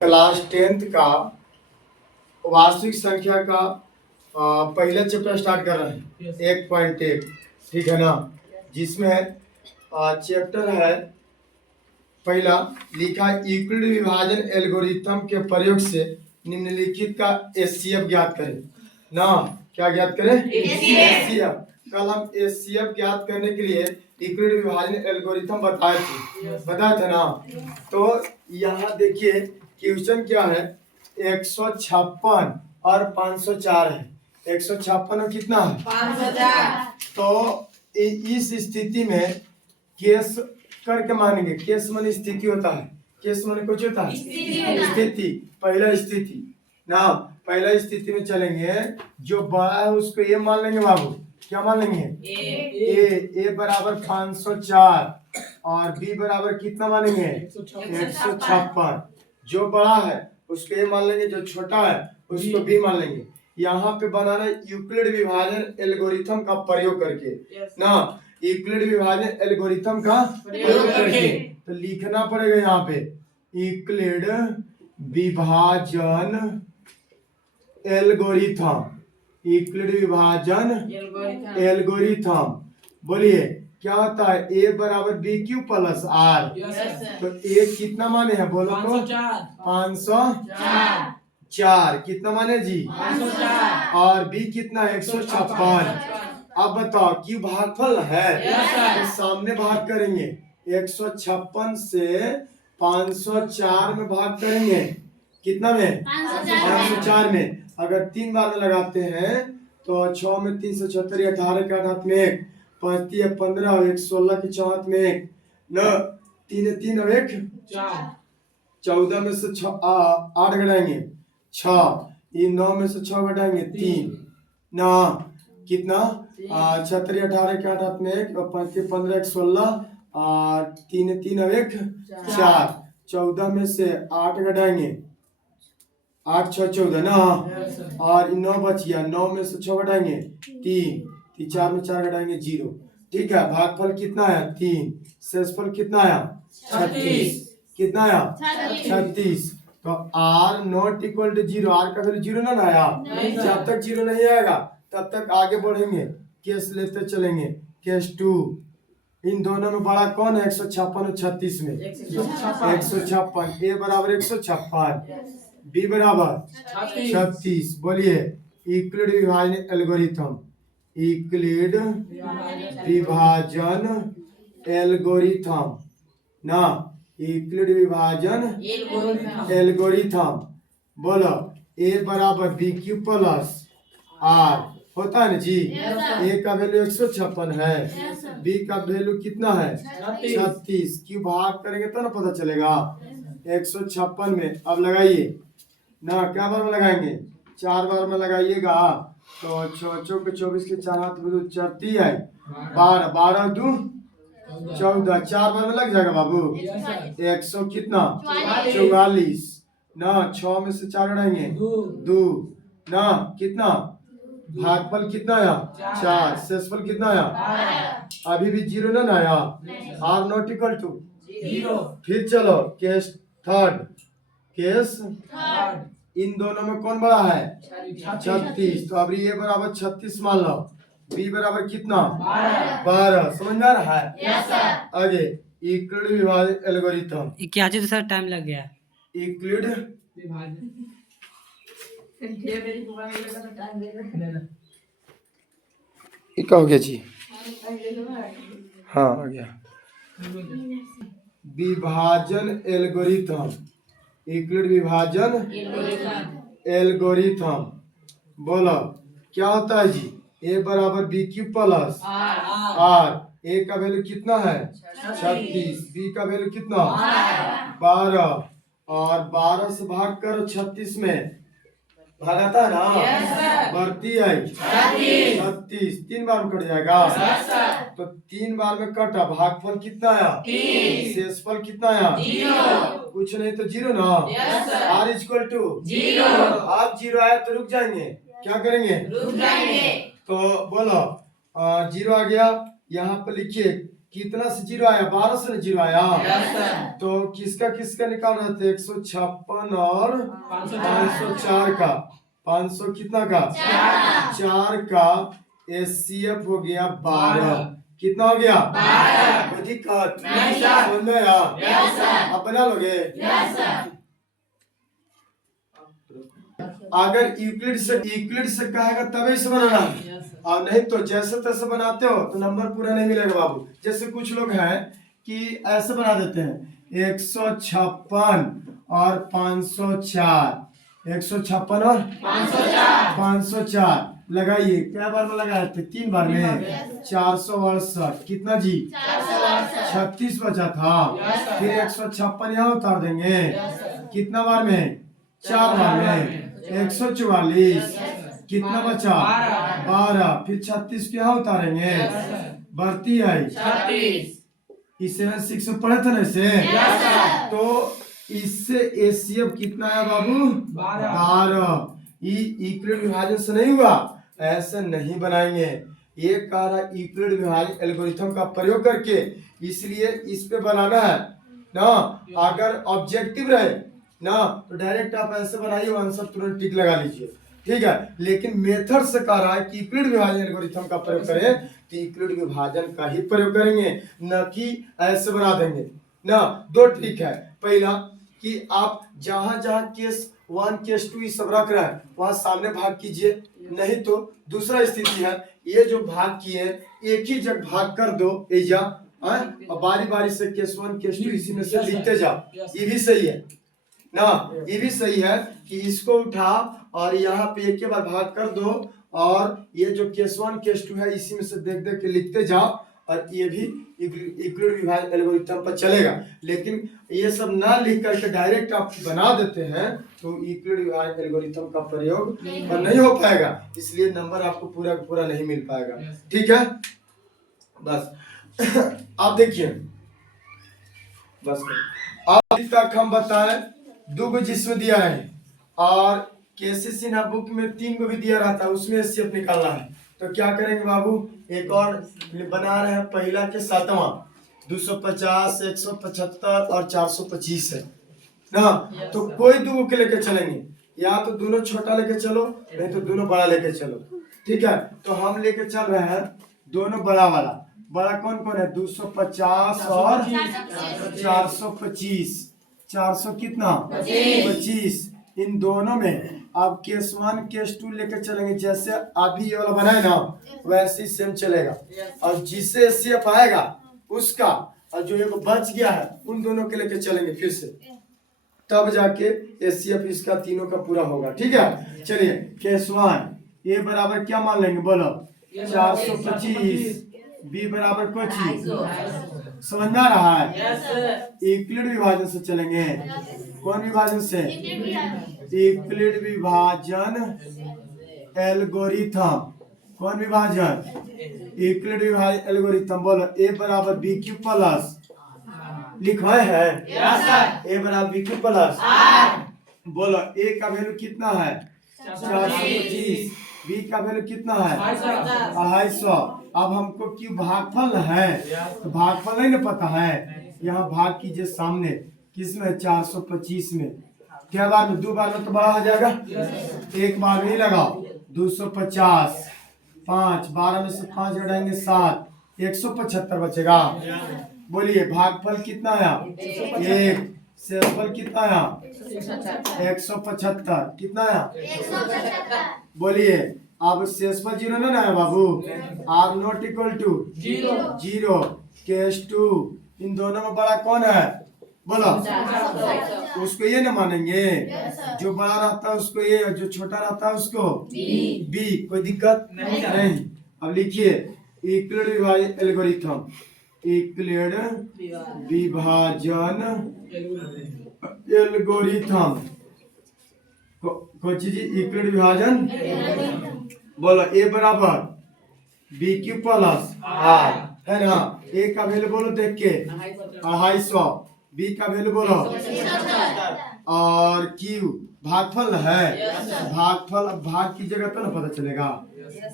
Class 10th का वास्तविक संख्या का पहला चैप्टर स्टार्ट कर रहे हैं 1.1। ठीक है ना, जिसमें चैप्टर है पहला लिखा यूक्लिड विभाजन एल्गोरिथम के प्रयोग से निम्नलिखित का एचसीएफ ज्ञात करें ना। क्या ज्ञात करें? एचसीएफ। कल हम एचसीएफ ज्ञात करने के लिए यूक्लिड विभाजन एल्गोरिथम बताया था ना। तो यहाँ देखिए क्वेश्चन क्या है, 156 और 504 है। 156 और कितना है? 504। तो इस स्थिति में केस करके मानेंगे। केस माने स्थिति होता है, केस माने कुछ होता है स्थिति। पहला स्थिति ना, पहला स्थिति में चलेंगे, जो बड़ा है उसको ये मान लेंगे बाबू। क्या मान लेंगे? ए बराबर 504 और बी बराबर कितना मानेंगे? 156। जो बड़ा है उसको ए मान लेंगे, जो छोटा है उसको बी मान लेंगे। यहाँ पे बनाना यूक्लिड विभाजन एल्गोरिथम का प्रयोग करके ना। यूक्लिड विभाजन एल्गोरिथम का प्रयोग करके तो लिखना पड़ेगा यहाँ पे यूक्लिड विभाजन एल्गोरिथम। यूक्लिड विभाजन एल्गोरिथम बोलिए क्या होता है? ए बराबर बी क्यू प्लस आर। तो ए कितना माने हैं बोलो तो? 504। कितना माने जी? 504। और बी कितना है? 156। अब बताओ क्यू भागफल है तो सामने भाग करेंगे। 156 से 504 में भाग करेंगे। कितना में? 504 में। अगर 3 बार में लगाते हैं तो 6 में 3 से 76, 18 के हाथ में 1, 5 3 15 और 1 16 के चौहाथ में 1, 9 3 3 और 1 4, 14 में से 8 घटाएंगे 6, ये 9 में से 6 घटाएंगे 3 ना। कितना? 36 18 के हाथ में 1 और 5 15 1 16 और 3 3 और 1 4, 14 में से 8 घटाएंगे 8 6 14 ना। और 9 बच गया, 9 में से 6 घटाएंगे 3, 4 में 4 घटाएंगे 0। ठीक है, भागफल कितना आया? 3। शेषफल कितना आया? 36। कितना आया? 36। तो r not equal to 0, r का वैल्यू 0 ना आया। जब तक 0 नहीं आएगा तब तक आगे बढ़ेंगे, केस लेते चलेंगे। केस 2, इन दोनों में बड़ा कौन है? 156 और 36 में 156। ए बराबर 156, बी बराबर 36। बोलिए यूक्लिड विभाजन एल्गोरिथम। यूक्लिड विभाजन एल्गोरिथम ना। यूक्लिड विभाजन एल्गोरिथम बोलो ए बराबर बी क्यू प्लस आर होता है ना जी। ए का वैल्यू 156 है, बी का वैल्यू कितना है? 36। क्यों भाग करेंगे तो ना पता चलेगा। 156 में अब लगाइए ना, क्या बार में लगाएंगे? 4 बार में लगाइएगा तो 6 के 24 के 4 हाथ में 4 है 12, 12 2 14, 4 बार में लग जाएगा बाबू। 100 कितना? 44 ना। 6 में से 4 घटाएंगे 2 ना। कितना? भागफल कितना आया? 4। शेषफल कितना आया? अभी भी 0 ना आया। R not equal to 0। फिर चलो केस थर्ड। केस इन दोनों में कौन बड़ा है? 36। तो अब ये बराबर 36 मान लो। बी बराबर कितना? 12। समझ में आ रहा है? Yes sir. आगे यूक्लिड विभाजन एल्गोरिथम। क्या चीज सर टाइम लग गया? यूक्लिड विभाजन क्या हो गया जी? हाँ आ गया। विभाजन एल्गोरिथम। यूक्लिड विभाजन एल्गोरिथम बोलो क्या होता है जी? ए बराबर बी क्यू प्लस आर। ए का वैल्यू कितना है? 36। बी का वैल्यू कितना? 12। और 12 से भाग करो 36 में, भागाता है ना? बढ़ती है 36। 3 बार में कट जाएगा तो 3 बार में कटा। भागफल कितना आया? शेषफल कितना आया? कुछ नहीं तो 0 ना। R equal to 0। आप 0 आया तो रुक जाएंगे। क्या करेंगे? रुक जाएंगे। तो बोलो 0 आ गया। यहाँ पर लिखिए कितना से जीरो आया? 12 से जीरो आया। तो किसका किसका निकाल रहे थे? 156 और 504 का। 500 कितना का? 4 का एचसीएफ हो गया 12। कितना हो गया? 12। कोई दिक्कत? समझ में आया? आप बना लोगे? अगर यूक्लिड से कहेगा तभी से बनाना है, और नहीं तो जैसे तैसे बनाते हो तो नंबर पूरा नहीं मिलेगा बाबू। जैसे कुछ लोग हैं कि ऐसे बना देते हैं 156 और 504, 156 और 504 लगाइए। क्या बार में लगाए थे? 3 बार में। 468 कितना जी? 36 बचा था। फिर 156 यहाँ उतार देंगे। कितना बार में? 4 बार में। 144 कितना बचा? 12। फिर 36 को यहाँ उतारेंगे, बढ़ती है 36। इसे 6 पढ़े थे ना इसे। तो इससे एचसीएफ कितना है बाबू? 12। यूक्लिड विभाजन से नहीं हुआ, ऐसे नहीं बनाएंगे। ये कह रहा यूक्लिड विभाजन एल्गोरिथम का प्रयोग करके, इसलिए इस पे बनाना है ना। अगर ऑब्जेक्टिव रहे ना तो डायरेक्ट आप ऐसे बनाइए, आंसर तुरंत टिक लगा लीजिए, ठीक है। लेकिन मेथड से कह रहा है कि यूक्लिड विभाजन एल्गोरिथम का प्रयोग करें तो यूक्लिड विभाजन का ही प्रयोग करेंगे, न कि ऐसे बना देंगे ना। 2 ट्रिक है। पहला कि आप जहां जहां केस 1 केस 2 ये सब रख रहा है वहां सामने भाग कीजिए, नहीं तो दूसरा स्थिति है ये जो भाग किए एक ही जगह भाग कर दो एजा, और बारी बारी से केस 1 केस 2 इसी में से लिखते जाओ। ये भी सही है ना, ये भी सही है कि इसको उठा और यहाँ पे एक के बाद भाग कर दो, और ये जो केस 1 केस 2 है इसी में से देख देख के लिखते जाओ, और ये भी यूक्लिड विभाजन एल्गोरिथम पर चलेगा। लेकिन ये सब ना लिख करके डायरेक्ट आप बना देते हैं तो यूक्लिड विभाजन एल्गोरिथम का प्रयोग नहीं हो पाएगा, इसलिए नंबर आपको पूरा पूरा नहीं मिल पाएगा, ठीक है। बस आप देखिए, बस अब तक हम बताएं 2 गो जिसमें दिया है, और केसी सिन्हा बुक में 3 गो भी दिया रहता है, उसमें एचसीएफ निकालना है। तो क्या करेंगे बाबू? एक और बना रहे हैं, पहला के 7वां 250, 175 और 425 है ना। तो कोई 2 के लेके चलेंगे, या तो दोनों छोटा लेके चलो, नहीं तो दोनों बड़ा लेके चलो, ठीक है। तो हम लेके चल रहे हैं दोनों बड़ा वाला। बड़ा कौन कौन है? 250 और 425। 400 कितना? 25। इन दोनों में अब केस 1 केस 2 लेकर चलेंगे, जैसे अभी ये वाला बनाए ना वैसे ही सेम चलेगा, और जिससे एचसीएफ आएगा उसका, और जो एक बच गया है उन दोनों के लेकर चलेंगे फिर से, तब जाके एचसीएफ इसका तीनों का पूरा होगा, ठीक है। चलिए केस 1 ये बराबर क्या मान लेंगे? बोलो 425। बी बराबर कोई चीज समझ में आ रहा है? यूक्लिड विभाजन से चलेंगे। कौन विभाजन से? यूक्लिड विभाजन एल्गोरिथम। कौन विभाजन? यूक्लिड विभाजन एल्गोरिथम। बोलो ए बराबर बी क्यू प्लस, लिखवाए है ए बराबर बी क्यू प्लस। बोलो ए का वैल्यू कितना है? 425। बी का वैल्यू कितना है? 250। अब हमको क्यों भागफल है, तो भागफल नहीं ना पता है। यहाँ भाग कीजिए सामने, किसमें? 425 में। क्या बार में? 2 बार में तो बड़ा हो जाएगा, एक बार में ही लगाओ। 250 5 12 में से 5 घटाएंगे 7, 175 बचेगा। बोलिए भागफल कितना आया? 1। शेषफल कितना आया? 175। कितना आया? बोलिए अब शेषफल 0 ना है बाबू। R not equal to 0। Case 2 इन दोनों में बड़ा कौन है? बोलो उसको ये ना मानेंगे, जो बड़ा रहता है उसको ये, जो छोटा रहता है उसको बी। कोई दिक्कत नहीं। अब लिखिए यूक्लिड विभाजन एल्गोरिथम। यूक्लिड विभाजन एल्गोरिथम कोई चीज? यूक्लिड विभाजन। बोलो ए बराबर बी क्यू प्लस आर, है ना। ए का वैल्यू बोलो देख के 250। बी का वैल्यू बोलो, और क्यू भागफल है। भागफल अब भाग की जगह तो ना पता चलेगा।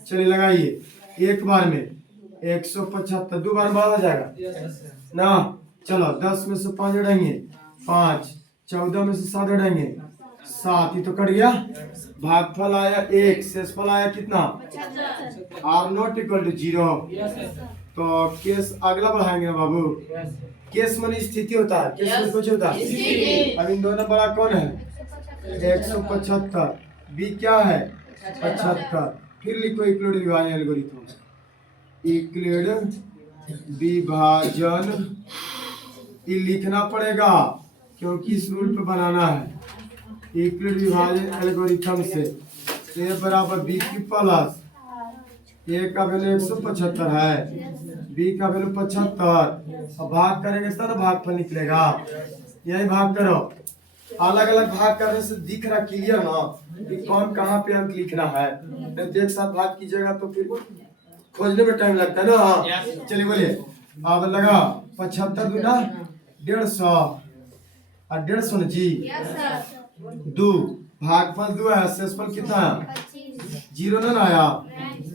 चलिए लगाइए एक बार में 175 दो बार बढ़ जाएगा ना। चलो 10 में से 5 हटाएंगे 5, 14 में से 7 हटाएंगे 7, ये तो कट गया। भागफल आया 1, शेषफल आया कितना, आर नॉट इक्वल टू 0। तो केस अगला बढ़ाएंगे ना बाबू। केस माने स्थिति होता है, केस में कुछ होता है। अब इन दोनों बड़ा कौन है, 175, बी क्या है 75। फिर लिखो इक्लूड विभाजन एल्गोरिथम, इक्लूड विभाजन, ये लिखना पड़ेगा क्योंकि इस रूल पे बनाना है। इक्लूड विभाजन एल्गोरिथम से ए बराबर बी की प्लस, ए का वैल्यू 175 है, बी का वैल्यू 75, और भाग करेंगे तब भागफल निकलेगा। यही भाग करो, अलग अलग भाग करने से दिख रहा क्लियर ना कि कौन कहाँ पे अंक लिखना है। जब एक साथ भाग कीजिएगा तो फिर खोजने में टाइम लगता है ना। चलिए बोलिए, अब लगा 75 दूना 150 और 150 ना जी, 2 भागफल 2 है, शेषफल कितना है 0 ना आया,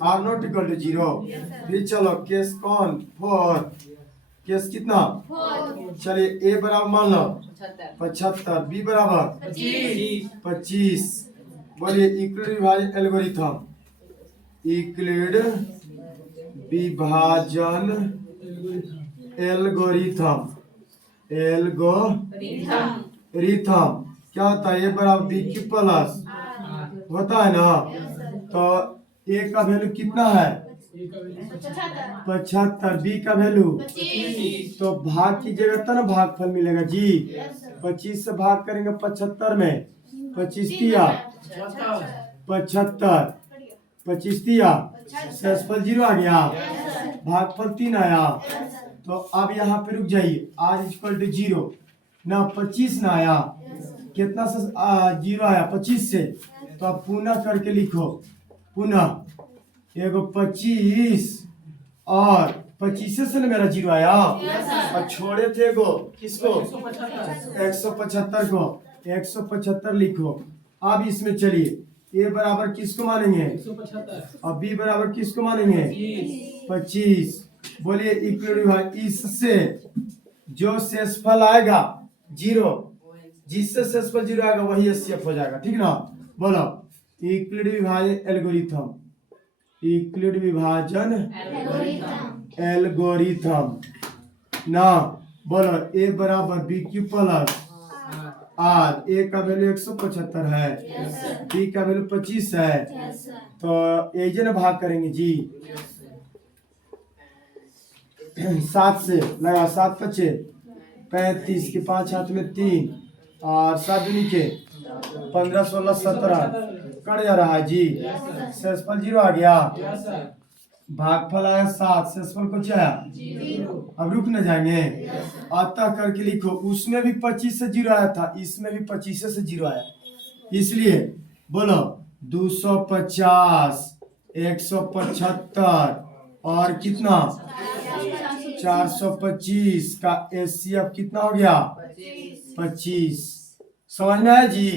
आर नॉट इक्वल टू 0। फिर चलो केस कौन 4, केस कितना, चलिए ए बराबर मान लो 75, बी बराबर 25। बोलिए इक्लूड विभाजन एल्गोरिथम, इक्लूड विभाजन एल्गोरिथम, एल्गोरिथम क्या होता है, ए बराबर बी की प्लस होता है ना। तो ए का वैल्यू कितना है 75, बी का वैल्यू, तो भाग कीजिएगा तब ना भागफल मिलेगा जी। 25 से भाग करेंगे 75 में, 25 तिया 75, 25 तिया शेषफल 0 आ गया, भागफल 3 आया। तो अब यहाँ पे रुक जाइए, आर इक्वल टू 0 ना, 25 ना आया, कितना से 0 आया 25 से, तो अब पुनः करके लिखो, पुनः एगो 25 और 25 से ना मेरा 0 आया, और छोड़े थे एगो किसको 175 को, 175 लिखो। अब इसमें चलिए ए बराबर किसको मानेंगे, और बी बराबर किसको मानेंगे 25। बोलिए इक्वल विभाजन, इससे जो शेषफल आएगा 0, जिससे शेषफल 0 आएगा वही एचसीएफ हो जाएगा, ठीक ना। बोलो इक्वल विभाजन एल्गोरिथम, इक्वल विभाजन एल्गोरिथम ना। बोलो ए बराबर बी क्यू प्लस आर, ए का वैल्यू 175 है, बी का वैल्यू 25 है, तो एजे ना भाग करेंगे जी। 7 से लगा, 7 बचे 35 के 5 हाथ में 3 और 7 नीचे 15 16 17 कट जा रहा है जी। शेषफल 0 आ गया, भागफल आया 7, शेषफल को क्या आया, अब रुक न जाएंगे, अतः करके लिखो। उसमें भी 25 से 0 आया था, इसमें भी 25 से 0 आया, इसलिए बोलो 250, 175 और कितना 425 का एचसीएफ कितना हो गया 25। समझ में आया जी।